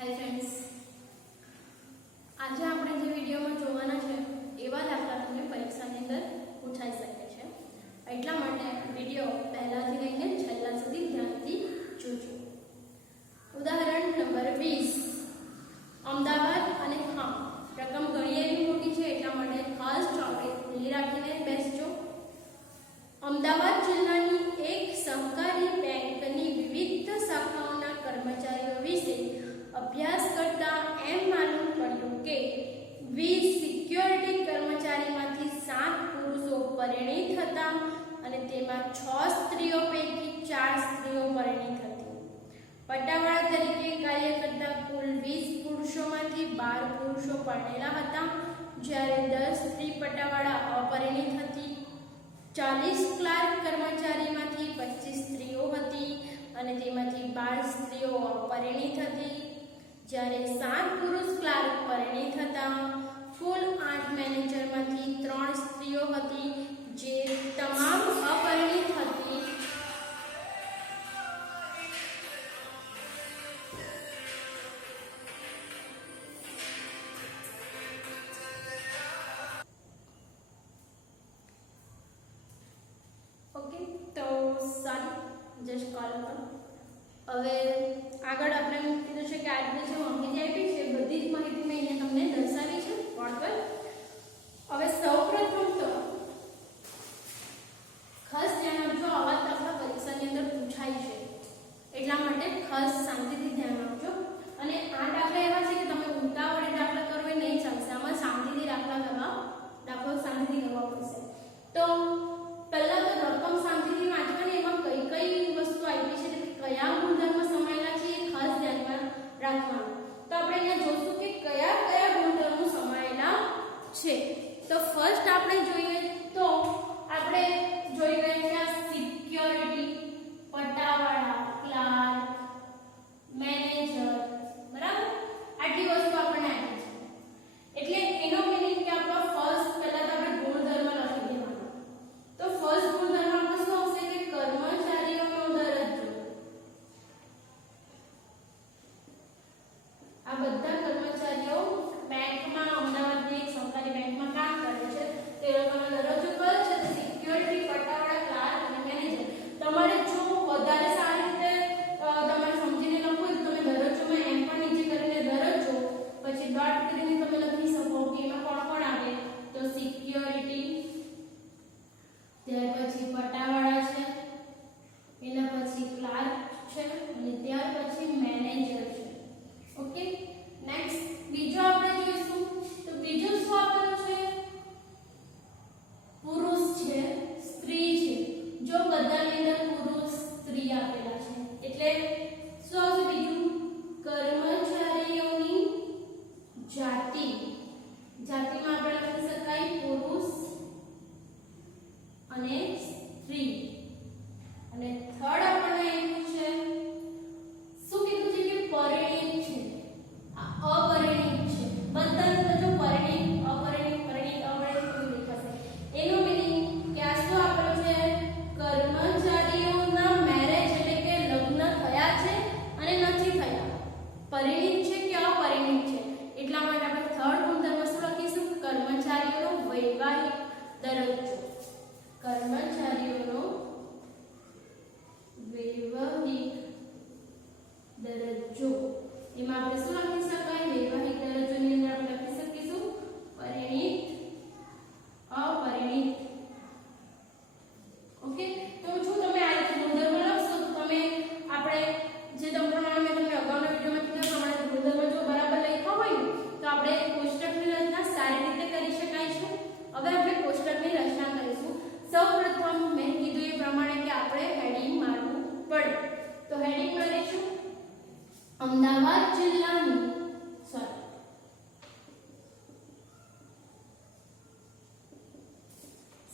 Hi friends, आज આપણે જે વિડિયોમાં જોવાના છે એવા દાખલા તમને પરીક્ષાની અંદર પૂછાઈ શકે છે। એટલા માટે વિડિયો પહેલાથી લઈને છેલ્લા સુધી ધ્યાનથી જોજો। ઉદાહરણ નંબર 20 અમદાવાદ અને હા રકમ ઘણી એવી મોટી છે એટલા માટે ખાસ ચોપડી ખુલ્લી રાખીને બેસજો। અમદાવાદ જિલ્લાની એક સહકારી બેંકની વિવિધ શાખાઓના કર્મચારીઓ વિશે अभ्यास करता एम मालूम पड़्યું કે 20 સિક્યોરિટી કર્મચારીમાંથી 7 પુરુષો પરિણીત હતા અને તેમાં 6 સ્ત્રીઓ પૈકી 4 સ્ત્રીઓ પરિણીત હતી। પટ્ટાવાળા તરીકે કાર્ય કરતા કુલ 20 પુરુષોમાંથી 12 પુરુષો પરણેલા હતા જ્યારે 10 સ્ત્રી પટ્ટાવાળા अपरिणित હતી। 40 ક્લાર્ક કર્મચારીમાંથી 25 સ્ત્રીઓ હતી અને તેમાંથી 12 સ્ત્રીઓ अपरिणित હતી જ્યારે 7 પુરુષ ક્લાર્ક પરિણીત હતા। કુલ 8 મેનેજરમાંથી 3 સ્ત્રીઓ હતી જે તમામ अपरिणित હતી। ओके तो सॉरी जस्ट कॉल पर હવે આગળ આપણે કીધું છે કે આજે જે માહિતી આપી છે બધી જ માહિતી મેં અહીંયા તમને દર્શાવી છે બોર્ડ પર। હવે સૌપ્રથમ તો ખાસ ધ્યાન આપજો, આવા દાખલા પરીક્ષાની અંદર પૂછાય છે એટલા માટે ખાસ શાંતિથી ધ્યાન આપજો। અને આ દાખલા એવા છે કે તમે ઉતાવળે દાખલા કરો એ નહીં ચાલશે, આમાં શાંતિથી દાખલો શાંતિથી કરવા પડશે। તો પહેલા તો રકમ શાંતિથી વાંચવાની, એમાં કઈ કઈ વસ્તુ આવી છે કયા ગુણધર્મ સમાયેલા છે એ ખાસ ધ્યાનમાં રાખવાનું। તો આપણે અહીંયા જોશું કે કયા કયા ગુણધર્મો સમાયેલા છે। તો ફર્સ્ટ આપણે જોઈએ તો આપણે જોઈ રહ્યા છીએ આ સિક્યોરિટી, પટ્ટાવાળા, ક્લાર્ક, મેનેજર, બરાબર? આટલી વસ્તુ આપણને આપી છે એટલે એનો મીનિંગ કે આપણો ફર્સ્ટ પહેલા તો આપણે ગુણધર્મ લખી દેવાનો। તો ફર્સ્ટ ગુણધર્મ આપણો શું આવશે કે કર્મચારીઓનો દરજ્જો। આ બધા કર્મચારીઓ બેંકમાં, અમદાવાદની એક સહકારી બેંકમાં કામ કરે છે, તે લોકોનો દરજ્જો કયો છે? તો સિક્યોરિટી, પટ્ટાવાળા, ક્લાર્ક અને મેનેજર। તમારે જો વધારે સારી રીતે તમારે સમજીને લખવું તો તમે દરજ્જોમાં એમ પણ નીચે કરીને દરજ્જો પછી ડોટ કરીને તમે લખી શકો કે એમાં કોણ કોણ આવે? તો સિક્યોરિટી, ત્યાર પછી પટ્ટાવાળા છે, એના પછી ક્લાર્ક છે અને ત્યાર પછી મેનેજર છે। ओके नेक्स्ट बीजो આપણે જોઈશું તો બીજું શું આપેલું છે? પુરુષ છે, સ્ત્રી છે। જો બધાની અંદર પુરુષ સ્ત્રી આપેલા છે એટલે શું આવશે બીજું? કર્મચારીઓની જાતિ। જાતિમાં આપણે લખી શકાય પુરુષ અને સ્ત્રી। અને થર્ડ આપણને આપ્યું છે શું કીધું છે કે પરિણીત છે, अपरिणित છે। બધા જો પરિણીત, अपरिणित, परिणित, अपरिणित કોઈ દેખાશે એનો મીનિંગ કે આ શું આપેલું છે? કર્મચારીઓના મેરેજ એટલે કે લગ્ન થયા છે અને નથી થયા, પરિણીત છે કે अपरिणित છે। એટલા માટે આપણે થર્ડ ગુણધર્મ શું લખીશું? કર્મચારીઓનો વૈવાહિક દરજ્જો। કર્મચારીઓનો વૈવાહિક દરજ્જો એમાં આપણે શું લખી શકાય? વૈવાહિક દરજ્જોની અંદર આપણે લખી શકીશું પરિણીત, अपरिणित। ઓકે તો જો તમે આ રીતે ગુણધર્મ લખશો તો તમે આપણે જે પ્રમાણે મેં તમને અગાઉના વિડિયોમાં કીધું પ્રમાણે ગુણધર્મ જો બરાબર લખ્યા હોય ને તો આપણે કોષ્ટકની રચના સારી રીતે કરી શકાય છે। હવે આપણે કોષ્ટકની રચના કરીશું। સૌપ્રથમ મેં કીધું એ પ્રમાણે કે આપણે હેડિંગ મારવું પડે। તો હેડિંગ મારીશું અમદાવાદ જિલ્લાની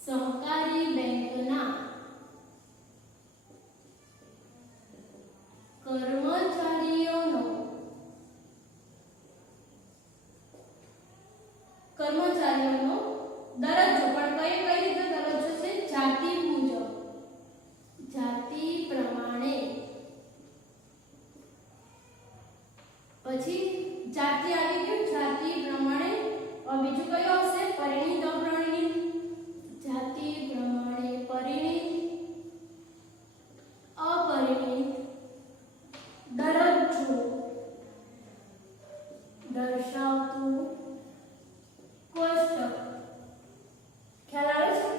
સહકારી બેંકના કર્મચારીઓનો દરજ્જો, પણ કઈ રીતે દરજ્જો છે? જાતિ મુજબ, જાતિ પ્રમાણે। પછી જાતિ આવી ગયું, જાતિ પ્રમાણે બીજું કયું આવશે? પરિણીત, અપરિણીત. જાતિ પ્રમાણે પરિણીત, અપરિણીત, દરજ્જો દર્શાવતું કોષ્ટક. ખ્યાલ આવે છે?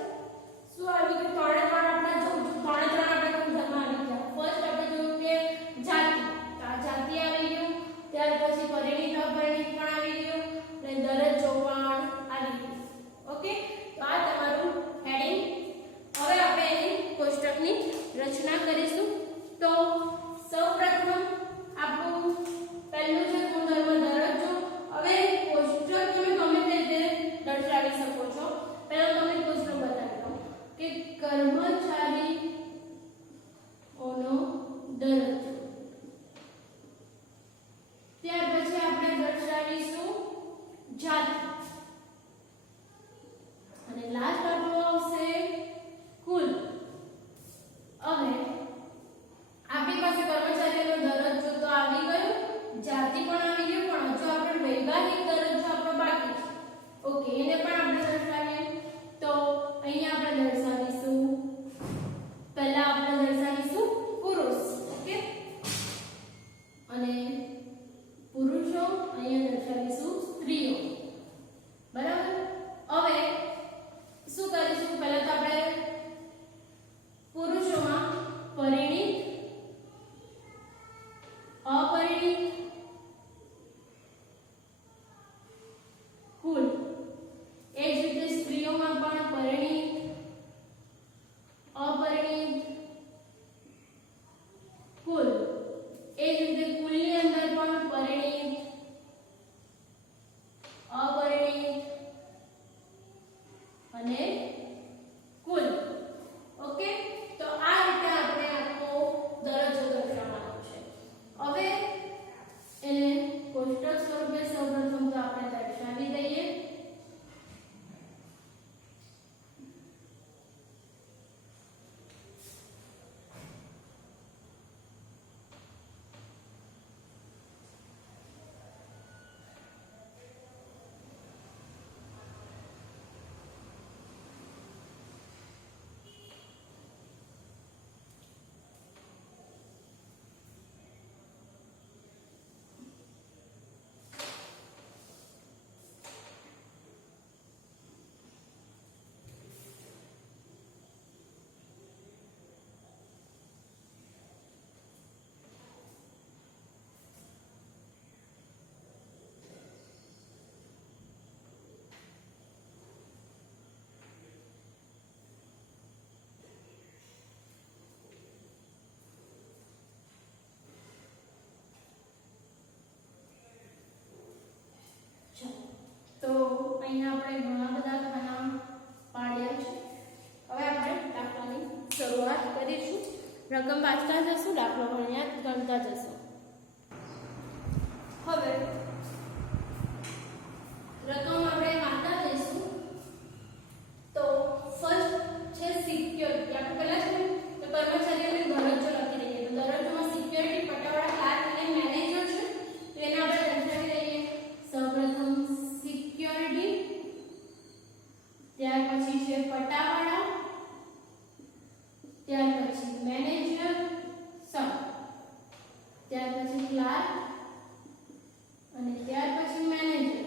શું આવી ગયું? ત્રણે ત્રણ આપણે જોયું, ત્રણે ત્રણ આપણે સમજણમાં આવી ગયા. ફર્સ્ટ આપણે જોયું કે જાતિ, તો આ જાતિ આવી ગયું, ત્યાર પછી પરિણીત, અપરિણીત પણ આવી ગયું અને દરજ્જો પણ આવી ગયું. ઓકે, તો આ તમારું હેડિંગ. હવે આપણે એની કોષ્ટકની રચના કરીશું. તો સૌપ્રથમ આપણું પહેલું છે ગુણધર્મ દરજ્જો. હવે કોષ્ટક તમે ગમે તે રીતે દર્શાવી શકો છો. પહેલા તમને કોષ્ટક બતાવી દઉં કે કર્મચારીઓનો દરજ્જો. ત્યાર પછી આપણે દર્શાવીશું જાતિ અને લાસ્ટ આપણું આવશે કુલ. હવે આપણી પાસે કર્મચારીઓનો દરજ્જો તો આવી ગયો, જાતિ પણ આવી ગયું, પણ હજુ આપણે વૈવાહિક દરજ્જો આપણો બાકી છે. ઓકે, એને પણ આપણે દર્શાવીએ. તો અહીંયા આપણે દર્શાવીશું, પહેલા આપણે દર્શાવીશું પુરુષ. ઓકે, અને પુરુષો અહીંયા દર્શાવીશું સ્ત્રીઓ. બરાબર. હવે શું કરીશું? પહેલા તો આપણે પુરુષોમાં પરિણીત, અપરિણીત, કુલ. એ જ રીતે સ્ત્રીઓમાં પણ પરિણીત, અપરિણીત, કુલ. એ જ રીતે કુલની અંદર પણ પરિણીત, અપરિણીત અને કુલ. ઓકે, તો આ રીતે આપણે આખો દરજ્જો દર્શાવવાનો છે. હવે એને કોષ્ટક સ્વરૂપે સૌપ્રથમ તો આપણે દર્શાવી દઈએ. તો અહીંયા આપણે ઘણા બધા ખાના પાડ્યા છે. હવે આપણે દાખલાની શરૂઆત કરીશું. રકમ વાંચતા જશું, દાખલો ભણ્યા ગણતા જશું. હવે રકમ આપણે વાંચતા જઈશું. તો ફર્સ્ટ છે સિક્યોરિટી. આપણે પહેલા છે તો કર્મચારીઓને દરજ્જો લખી દઈએ. તો દરજ્જોમાં સિક્યોરિટી, પટાવાળા, ક્લાર્ક અને મેનેજર છે. તો એને આપણે દર્શાવી દઈએ. સૌપ્રથમ સિક્યોરિટી, ત્યાર પછી છે પટાવાળા, ત્યાર પછી મેનેજર, ત્યાર પછી ક્લાર્ક અને ત્યાર પછી મેનેજર.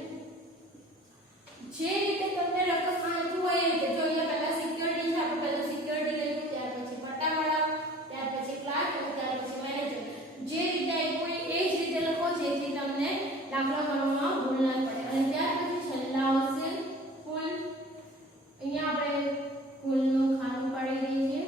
જે રીતે તમને રકમ આવતું હોય એ રીતે. જો અહીંયા પહેલા સિક્યોરિટી છે, આપણે પહેલા સિક્યોરિટી લઈશું, ત્યાર પછી પટાવાળા, ત્યાર પછી ક્લાર્ક અને ત્યાર પછી મેનેજર. જે રીતે કોઈ એ જ રીતે લખો જેથી તમને દાખલા કરવામાં ભૂલ ના પડે. અને ત્યાર પછી છેલ્લા આવશે કુલ. અહીંયા આપણે કુલનું ખાનું પાડી દઈએ છીએ.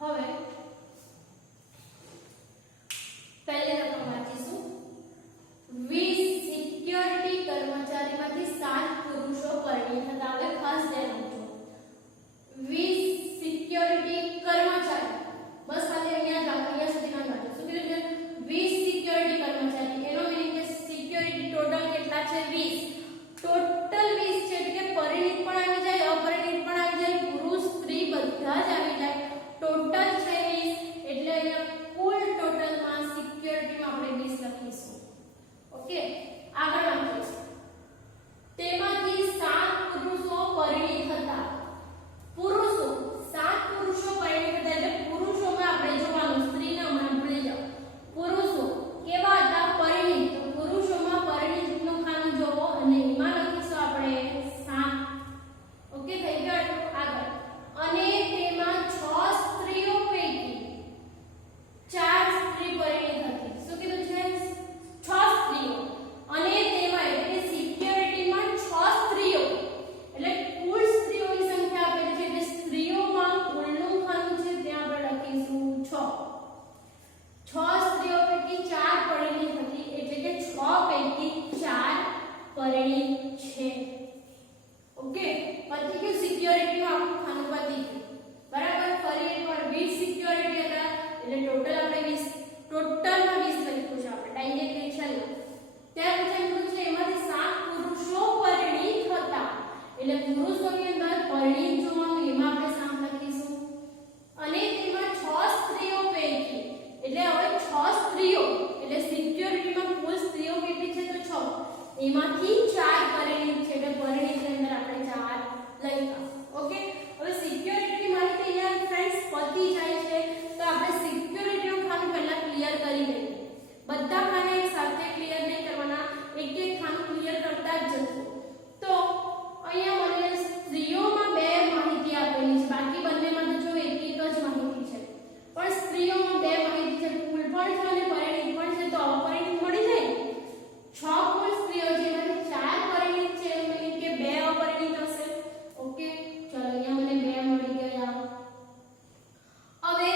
હવે પહેલી રકમ વાંચીશું. 20 સિક્યોરિટી કર્મચારીમાંથી 7 પુરુષો પરિણીત હતા. હવે એમાંથી 4 પરિણીત છે એટલે પરિણીતની અંદર આપણે 4 લખ્યા. ઓકે, હવે સિક્યોરિટી માહિતી અહીંયા ફ્રેન્ડ્સ પતી જાય છે તો આપણે સિક્યોરિટીનું ખાનું પહેલા ક્લિયર કરી લઈએ. બધા ખાના એક સાથે ક્લિયર નહીં કરવાના, એક એક ખાનું ક્લિયર કરતા જ જશું. તો અહીંયા મને સ્ત્રીઓમાં 2 માહિતી આપેલી છે, બાકી બંનેમાં તો જો એક જ માહિતી છે, પણ સ્ત્રીઓમાં 2 માહિતી છે, કુલ પણ છે અને પરિણીત પણ છે. તો અપરિણીત મળી જાય. 6 કુલ સ્ત્રીઓ છે એમાંથી 4 પરિણીત છે એટલે કે 2 અપરિણીત હશે. ઓકે, ચલો અહીંયા મને 2 મળી ગયા. હવે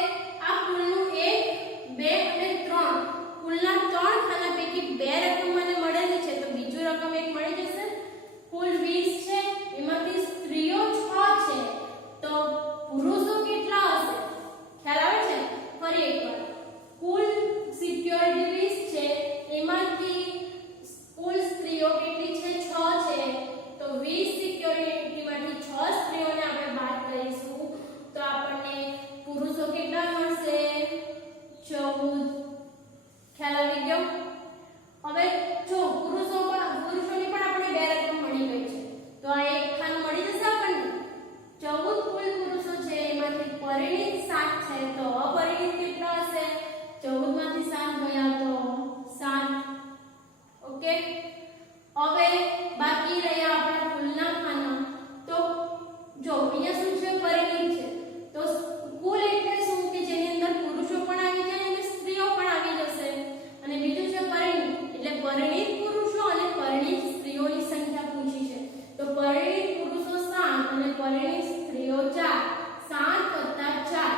આ કુલનું 1 2 અને 3 કુલના 3 ખાના પૈકી 2 રકમ મને મળેલી છે તો બીજું રકમ એક મળી જશે. કુલ 20 છે એમાંથી સ્ત્રીઓ 6 છે તો પુરુષો કેટલા હશે? ખ્યાલ આવે છે? ફરી એકવાર, કુલ સિક્યોરિટી 20 છે એમાંથી કુલ સ્ત્રીઓ કેટલી છે? 6 છે. તો 20 સિક્યોરિટીમાંથી 6 સ્ત્રીઓને આપણે બાદ કરીશું તો આપણને પુરુષો કેટલા મળશે? 14. ખ્યાલ આવી ગયો? હવે જો પુરુષોની પણ આપણે 2 રકમ મળી ગઈ છે તો આ એક ખાનું મળી જશે આપણને. 14 કુલ પુરુષો છે એમાંથી પરિણીત 7 છે તો અપરિણીત કેટલા હશે? 14 માંથી 7 ગયા તો 7. ઓકે, હવે બાકી રહ્યા આપણા કુલના ખાના. તો જો અહીંયા શું છે? પરિણીત છે તો કુલ એટલે શું કે જેની અંદર પુરુષો પણ આવી જાય અને સ્ત્રીઓ પણ આવી જશે. અને બીજું છે પરિણીત એટલે પરિણીત પુરુષો અને પરિણીત સ્ત્રીઓની સંખ્યા પૂછી છે. તો પરિણીત પુરુષો 7 અને પરિણીત સ્ત્રીઓ 4. 7 + 4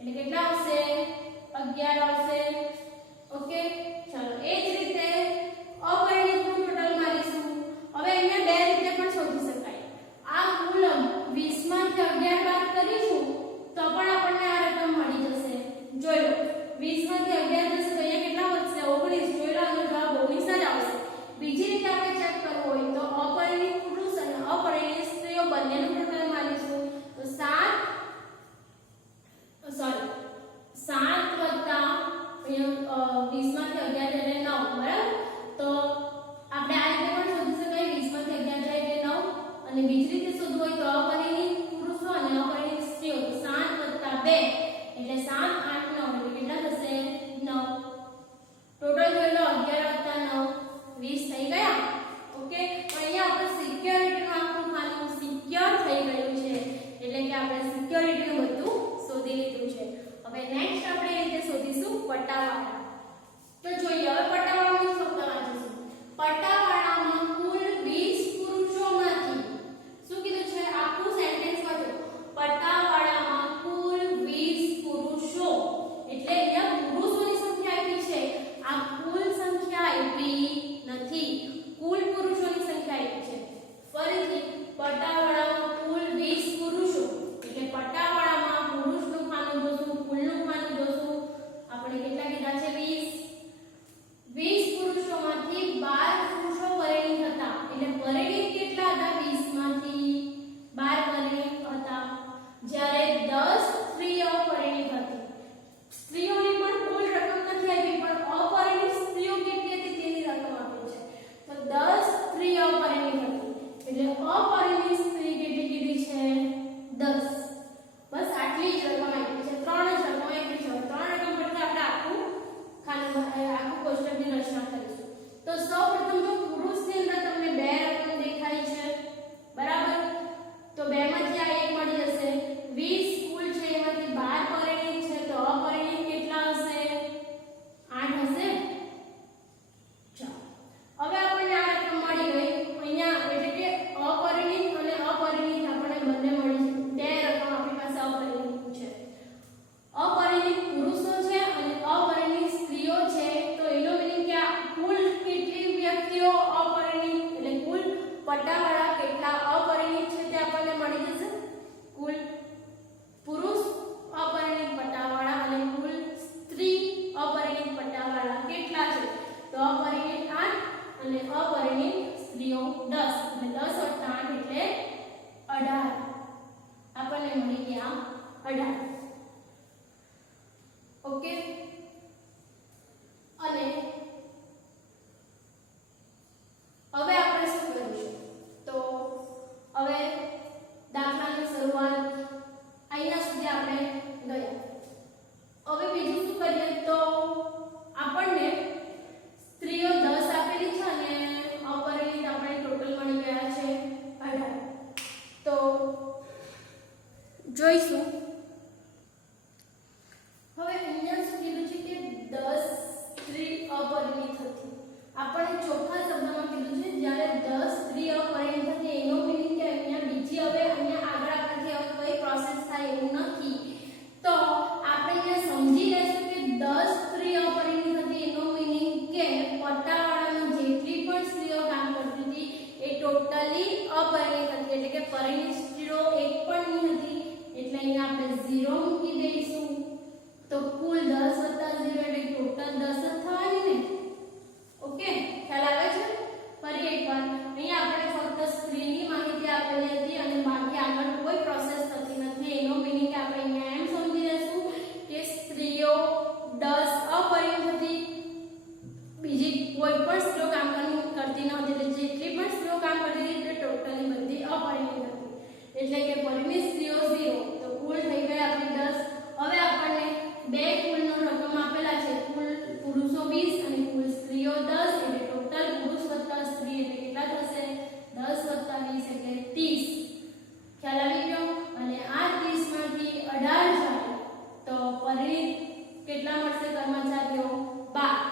એટલે કેટલા આવશે? 11 આવશે. ઓકે, ચલો એ જ રીતે અપરિણીતનું ટોટલ મારીશું. હવે અહીંયા 2 રીતે પણ શોધી શકાય. આ કુલ 20 માંથી 11 બાદ કરીશું તો પણ આપણને આ રકમ મળી જશે. જોઈ લો 20 માંથી 11 જશે તો અહીંયા કેટલા વધશે? 19. જોઈ લો આનો જવાબ 19 જ આવશે. બીજી રીતે આપણે ચેક કરવું હોય તો અપરિણીત પુરુષ અને અપરિણીત સ્ત્રીઓ બંનેનું ટોટલ મારીશું તો 7 વત્તા અહીંયા 20 માંથી 11 એટલે 9. બરાબર, તો આપણે આ રીતે પણ શોધી શકાય. 20 માંથી 11 જાય એટલે 9. અને બીજી રીતે શોધવું હોય તો અપરિણીત પુરુષો અને અપરિણીત સ્ત્રીઓ તો 7 વત્તા 2 એટલે 7 8 9 એટલે કેટલા થશે? 9. ટોટલ જોઈ લો 11 વત્તા 9 20 થઈ ગયા. ઓકે, અહીંયા આપણે સિક્યોરિટીનું આખું ખાનું સિક્યોર થઈ ગયું છે એટલે કે આપણે સિક્યોરિટીનું બધું શોધી લીધું છે. હવે નેક્સ્ટ આપણે એ રીતે શોધીશું પટ્ટાવાળા. તો જોઈએ હવે પટ્ટાવાળાનું શબ્દ વાંચીશું. પટ્ટાવાળામાં કુલ 20 પુરુષોમાંથી શું કીધું છે? આખું સેન્ટેન્સ વાંચો. પટ્ટાવાળામાં કુલ 20 પુરુષો એટલે અહીંયા પુરુષોની સંખ્યા આપી છે. આ કુલ સંખ્યા આપી નથી, કુલ પુરુષોની સંખ્યા આપી છે. ફરીથી પટ્ટાવાળામાં કુલ 20 પુરુષો એટલે પટ્ટાવાળામાં પુરુષનું ખાનું જોશું, કુલનું ખાનું જોશું. આપણે કેટલા કીધા છે? 20 પુરુષોમાંથી 12 પુરુષો પરિણીત હતા એટલે પરિણીત કેટલા હતા? 20 માંથી 12 પરિણીત હતા. જ્યારે 10 સ્ત્રીઓ પરિણીત હતી. સ્ત્રીઓની પણ કુલ રકમ નથી આપી પણ અપરિણીત સ્ત્રીઓ કેટલી હતી તેની રકમ આપી છે. તો 10 સ્ત્રીઓ પરિણીત હતી એટલે અપરિણીત સ્ત્રી કેટલી કીધી છે? 10. બસ આટલી જ રકમ આપી છે. 3 જ રકમ આપી છે. 3 રકમ પરથી આપણે આખું કોષ્ટકની રચના કરીશું. તો સૌપ્રથમ તો પુરુષની અંદર તમને 2 રકમ દેખાય છે. બરાબર, તો 2 માંથી આ એક મળી જશે. 20 કુલ છે એમાંથી 12 પરિણીત છે તો અપરિણીત કેટલા હશે? 8 હશે. ચાલો હવે આપણને આ રકમ મળી ગઈ. અહીંયા એટલે કે અપરિણીત અને અપરિણીત આપણને બંને મળી છે. 2 રકમ આપણી પાસે અપરિણીત છે. અપરિણીત પુરુષો છે અને અપરિણીત સ્ત્રીઓ છે તો એનો મીનિંગ કે કુલ કેટલી વ્યક્તિઓ અપરિણીત એટલે કુલ પટ્ટાવાળા કેટલા અપરિણીત છે તે આપણને મળી જશે. કુલ પુરુષ અપરિણીત પટ્ટાવાળા અને કુલ સ્ત્રી અપરિણીત પટ્ટાવાળા કેટલા છે? તો અપરિણીત 8 અને અપરિણીત સ્ત્રીઓ 10 અને 10 વત્તા 8 એટલે 18. આપણને મળી ગયા 18. ઓકે, અને આપણે ચોખ્ખા શબ્દમાં કીધું છે જ્યારે 10 સ્ત્રીઓ પરિણીત થતી એનો મીનિંગ કે અહીંયા બીજી હવે અહીંયા આગળ આપણાથી હવે કોઈ પ્રોસેસ થાય એવું નથી. તો આપણે અહીંયા સમજી લેશું કે 10 સ્ત્રીઓ પરિણીત થતી એનો મીનિંગ કે પટ્ટાવાળામાં જેટલી પણ સ્ત્રીઓ કામ કરતી હતી એ ટોટલી અપરિણીત હતી, એટલે કે પરિણીત સ્ત્રીઓ એક પણ નહીં હતી. એટલે અહીંયા આપણે 0 મૂકી દઈશું. તો કુલ 10 + 0 એટલે ટોટલ 10 જ થવાની ને. ઓકે, ખ્યાલ આવે છે? ફરી એકવાર અહીંયા આપણે ફક્ત સ્ત્રીની માહિતી આપેલી હતી અને બાકી આગળ કોઈ પ્રોસેસ થતી નથી. એનો મીનિંગ આપણે અહીંયા એમ સમજી લેશું કે સ્ત્રીઓ 10 અપરિણીત હતી, બીજી કોઈ પણ સ્ત્રીઓ કામ કરતી ન હતી. એટલે જેટલી પણ સ્ત્રીઓ કામ કરતી હતી તે ટોટલી બધી અપરિણીત હતી. એટલે કે પરિણીત સ્ત્રીઓ 0. તો કુલ થઈ ગયા આપણી 10. હવે આપણને બે કુલનો રકમ આપેલા છે, કુલ પુરુષો 20 અને કુલ સ્ત્રીઓ 10. એટલે ટોટલ પુરુષ વત્તા સ્ત્રી એટલે કેટલા થશે? 10 + 20 એટલે 30. ખ્યાલ આવી ગયો? અને આ 30 માંથી 18 જાય તો પરિણીત કેટલા મળશે કર્મચારીઓ? 12.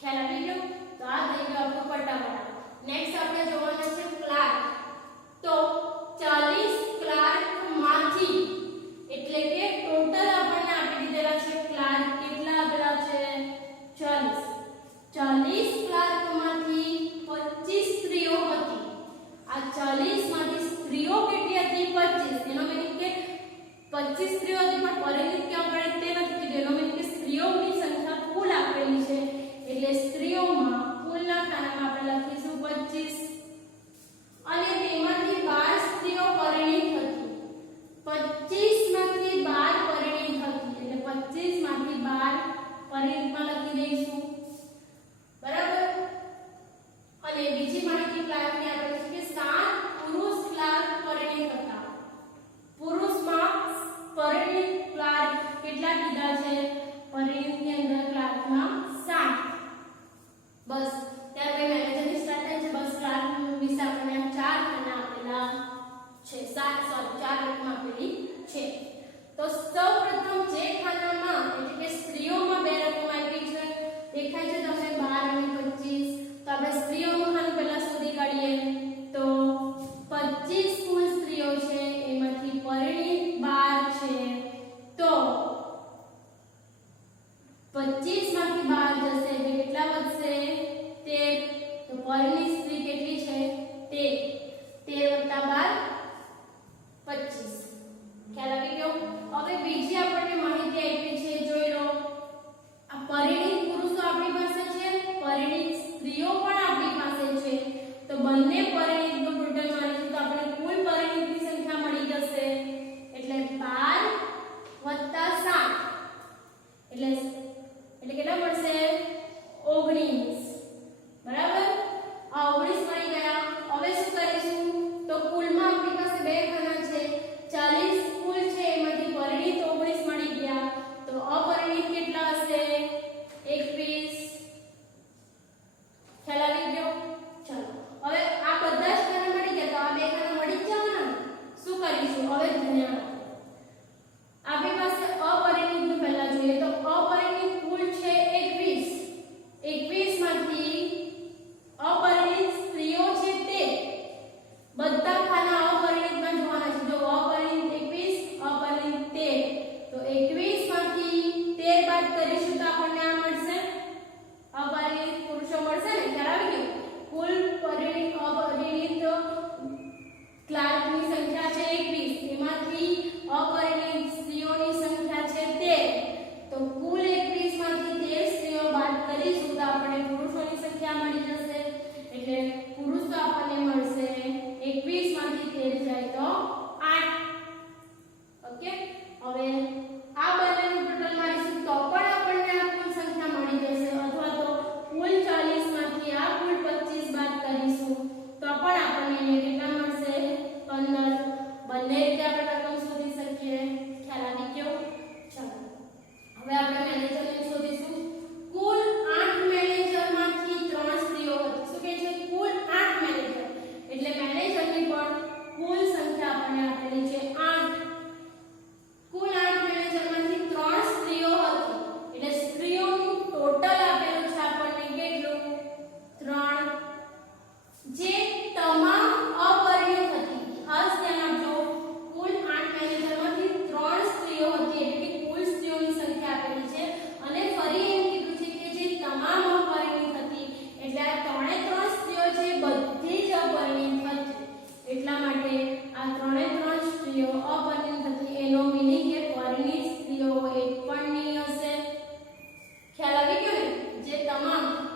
ખ્યાલ આવી ગયો? તો આ થઈ ગયો આપણો પટ્ટાવાળા. નેક્સ્ટ આપણે જોવાના છે ક્લાર્ક. તો 40 ક્લાર્ક માંથી એટલે કે ટોટલ આપણને આપી દીધેલા છે ક્લાર્ક કેટલા આપેલા છે? 40. 40 ક્લાર્ક માંથી 25 સ્ત્રીઓ હતી. આ 40 માંથી સ્ત્રીઓ કેટલી હતી? 25. એનો મીનિંગ કે 25 સ્ત્રીઓ હતી પણ પરિણીત ક્યાં પડે તે નથી કીધું. એનો મીનિંગ કે સ્ત્રીઓની સંખ્યા કુલ આપેલી છે એટલે સ્ત્રીઓમાં કુલના ખાનામાં આપણે લખીશું 25 અને તેમાંથી 12 સ્ત્રીઓ પરિણીત હતી. 25 માંથી 12 પરિણીત હતી એટલે 25 માંથી 12 પરિણીતમાં લખી દઈશું. બરાબર? અને બીજી માહિતી ક્લાર્કની આપેલી છે કે 7 પુરુષ ક્લાર્ક પરિણીત હતા. પુરુષમાં પરિણીત ક્લાર્ક કેટલા કીધા છે? પરિણીતની અંદર ક્લાર્કમાં 7. બસ ત્યાર પછી મેનેજરની સ્ટાર્ટ થાય છે. બસ ક્લાર્ક વિશે આપણને 4 ખાના આપેલા છે. 4 રકમ આપેલી છે. તો સૌપ્રથમ જે ખાનામાં એટલે કે સ્ત્રીઓમાં બે રકમ આપી છે દેખાય છે તમને 12 અને 25. તો આપણે સ્ત્રીઓનું ખાનું પહેલા શોધી કાઢીએ. તો 25 કુલ સ્ત્રીઓ છે એમાંથી પરિણીત 12 છે. તો 25 માંથી 12 જશે એટલે કેટલા વધશે? 13. તો પરિણીત સ્ત્રી કેટલી છે? 13. 13 + 12 25. ખ્યાલ આવી ગયો? હવે બીજી આપણને માહિતી આપી છે, જોઈ લો. આ પરિણીત પુરુષો આપણી પાસે છે, પરિણીત સ્ત્રીઓ પણ આપણી પાસે છે. તો બંને પરિણીતનો ટોટલ મારીશું તો આપણે કુલ પરિણીતની સંખ્યા મળી જશે. એટલે 12 + 7 એટલે કેટલા મળશે? 19. બરાબર? આ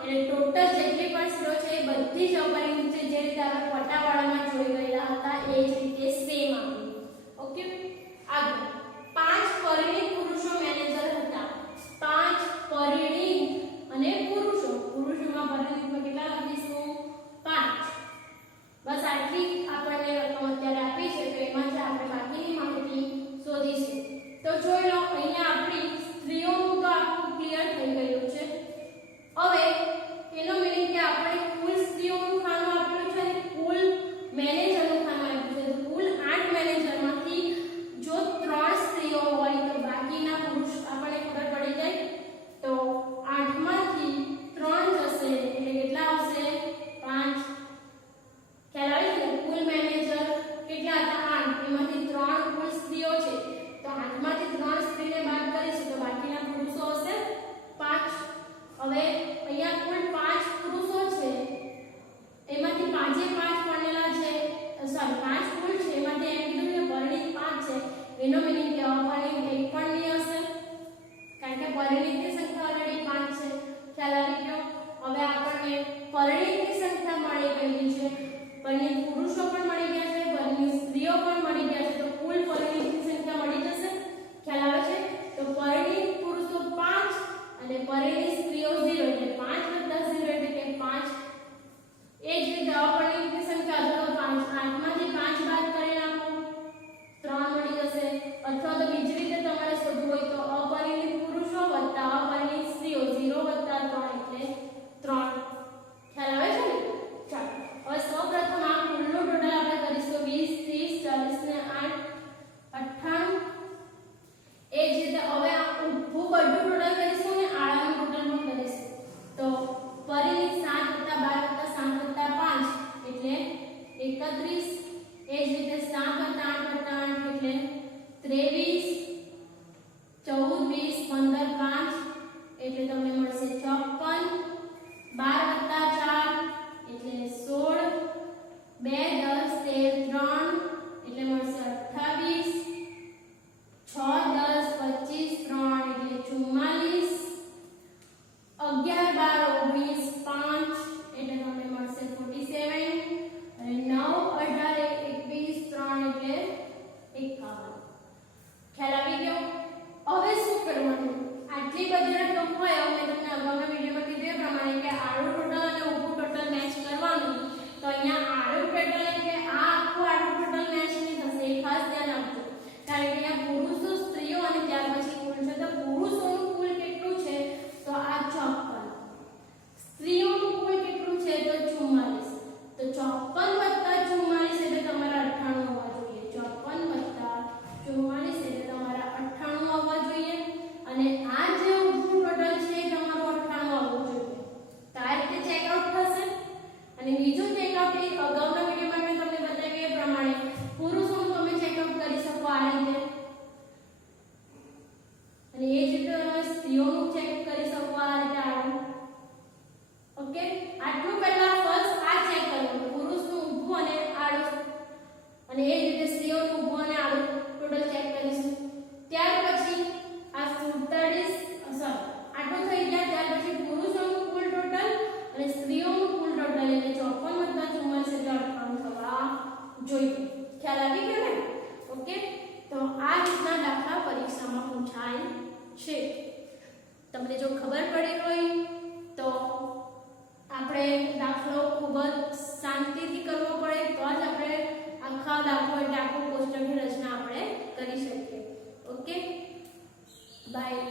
એટલે ટોટલ જેટલી પણ સ્ત્રીઓ છે એ બધી જ અપરિણિત છે, જે રીતે આપણે પટાવાળામાં જોઈ ગયેલા હતા એ જ રીતે સેમ આવી. ઓકે, આગળ 5 પરિણિત પુરુષો મેનેજર હતા. 5 પરિણિત અને પુરુષોમાં પરિણિતમાં કેટલા લખીશું? 5. બસ આટલી આપણને રકમ અત્યારે આપી છે, તો એમાં જ આપણે બાકીની માહિતી શોધીશું. તો જોઈ લો, અહીંયા આપણી સ્ત્રીઓનું તો આખું ક્લિયર થઈ ગયું છે. હવે એનો મીનિંગ કે આપણે કુલ સ્ત્રીઓનું ખાનું આપેલું છે અને કુલ મેનેજરનું ખાનું આપ્યું છે. તો કુલ 8 મેનેજરમાંથી જો 3 સ્ત્રીઓ હોય તો બાકીના પુરુષ આપણને ખબર પડી જાય. તો 8 માંથી 3 જશે એટલે કેટલા આવશે? 5. ખ્યાલ આવે છે? કુલ મેનેજર કેટલા હતા? 8. એમાંથી 3 કુલ સ્ત્રીઓ છે, તો 8 માંથી 3 સ્ત્રીને બાદ કરીશું તો બાકીના પુરુષો હશે 5. હવે અહીંયા કુલ 5 પુરુષો છે, એમાંથી 5 પરણેલા છે, સોરી 5 કુલ છે, એમાંથી એમ કીધું કે પરિણિત 5 છે. એનો મીનિંગ કે અપરિણિત એક પણ નહીં હશે, કારણ કે પરિણિતની સંખ્યા ઓલરેડી 5 છે. ખ્યાલ આવી ગયો? હવે આપણને પરિણિતની સંખ્યા મળી ગઈ છે, પરિણિત પુરુષો પણ મળી ગયા છે, પરિણિત સ્ત્રીઓ પણ મળી ગયા છે, તો કુલ પરિણિતની સંખ્યા મળી જશે. ખ્યાલ આવે છે? તો પરિણિત પુરુષો 5 અને પરિણિત સ્ત્રીઓ 0 એટલે 5 + 0 એટલે કે 5. એ જ રીતે અપરિણિતની સંખ્યા તો 5 8 માંથી 5 બાદ કરી નાખો 3 મળી જશે. અથવા તો બીજી રીતે તમારે શોધવું હોય તો અપરિણિત પુરુષો વત્તા અપરિણિત સ્ત્રીઓ 0 + 3 એટલે 3. ખ્યાલ આવે છે ને? ચાલો, હવે સૌપ્રથમ આ કુલનું ટોટલ આપણે કરીશું 20 30 40 ને 8 98. એ જ રીતે હવે આ ઊભું બધું ટોટલ કરીશું અને આડાનું ટોટલ પણ કરીશું. તો પરિણિત 7 + 12 + 7 + 5 એટલે 31. એ જ રીતે 7 + 8 + 8 એટલે 23. 14 20 15 5 એટલે તમને મળશે 54. 12 + 4 એટલે 16. 2 10 13 3 એટલે મળશે 28. 6 10 25 3 એટલે 44. 11 12 19 5 એટલે તમને મળશે 47. અને 9 18 21 3 એટલે 51. ખ્યાલ આવી ગયો? હવે શું કરવાનું? આટલી બધી રકમ હોય, મેં તમને અગાઉના વિડીયોમાં કીધું એ પ્રમાણે કે આડું ટોટલ અને ઊભું ટોટલ મેચ કરવાનું. તો અહીંયા આડું ટોટલ એટલે આ આખું આડું ટોટલ મેચ નહીં થશે, એ ખાસ ધ્યાન આપજો. કારણ કે અહીંયા પુરુષો સ્ત્રીઓ અને ત્યાર પછી કુલ છે, તો પુરુષોનું કુલ કેટલું છે? તો આ 54. સ્ત્રીઓનું કુલ કેટલું છે? તો 44. તો 54 + 44 એટલે તમારા 98 આવવા જોઈએ. 54 + 44 એટલે તમારા 98 આવવા જોઈએ. અને આ જે ઊભું ટોટલ છે એ તમારું 98 આવવું જોઈએ. તો આ રીતે ચેકઆઉટ થશે. અને બીજું ચેકઆઉટ એ અગાઉના વિડીયોમાં મેં તમને બતાવ્યું એ પ્રમાણે પુરુષોનું તમે ચેકઆઉટ કરી શકો આ રીતે, અને એ જ રીતે સ્ત્રીઓનું ચેક કરી શકો આ રીતે આડું. ઓકે, આટલું પહેલા ફર્સ્ટ આ ચેક કરવાનું, પુરુષનું ઊભું અને આડું, અને એ જ રીતે સ્ત્રીઓનું ઊભું અને આડું ટોટલ ચેક કરીશું. ત્યાર પછી આ 47 આટલું થઈ ગયા. ત્યાર પછી પુરુષોનું કુલ ટોટલ અને સ્ત્રીઓનું કુલ ટોટલ એટલે 54 + 44 એટલે 98 થવા જોઈએ. ખ્યાલ આવી ગયો ને? ઓકે, તો આ રીતના દાખલા પરીક્ષામાં પૂછાય છે. તમને જો ખબર પડી હોય તો આપણે દાખલો ખૂબ જ શાંતિથી કરવો પડે, તો જ આપણે આખા દાખલો એટલે આખું કોષ્ટકની રચના આપણે કરી શકીએ. Okay, by.